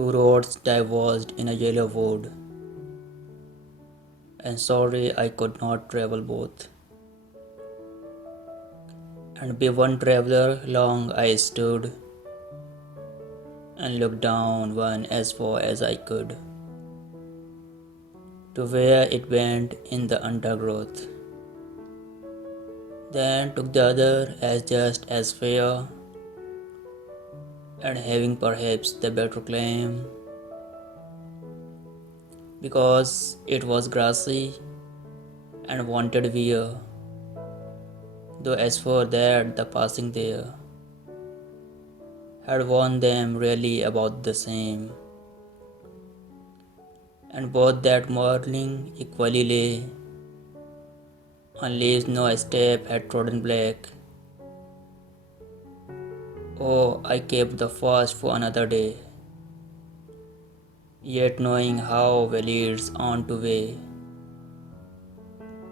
Two roads diverged in a yellow wood, and sorry I could not travel both. And be one traveler long I stood, and looked down one as far as I could, to where it went in the undergrowth. Then took the other as just as fair, and having perhaps the better claim, because it was grassy and wanted wear, though as for that the passing there had warned them really about the same. And both that morning equally lay on leaves no step had trodden black. Oh, I kept the fast for another day, yet knowing how well it's on to way,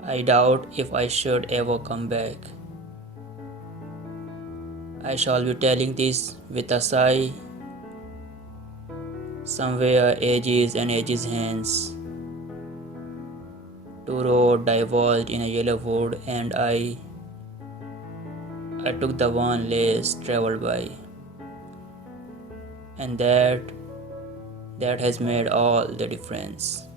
I doubt if I should ever come back. I shall be telling this with a sigh, somewhere ages and ages hence. Two roads diverged in a yellow wood, and I took the one less traveled by, and that has made all the difference.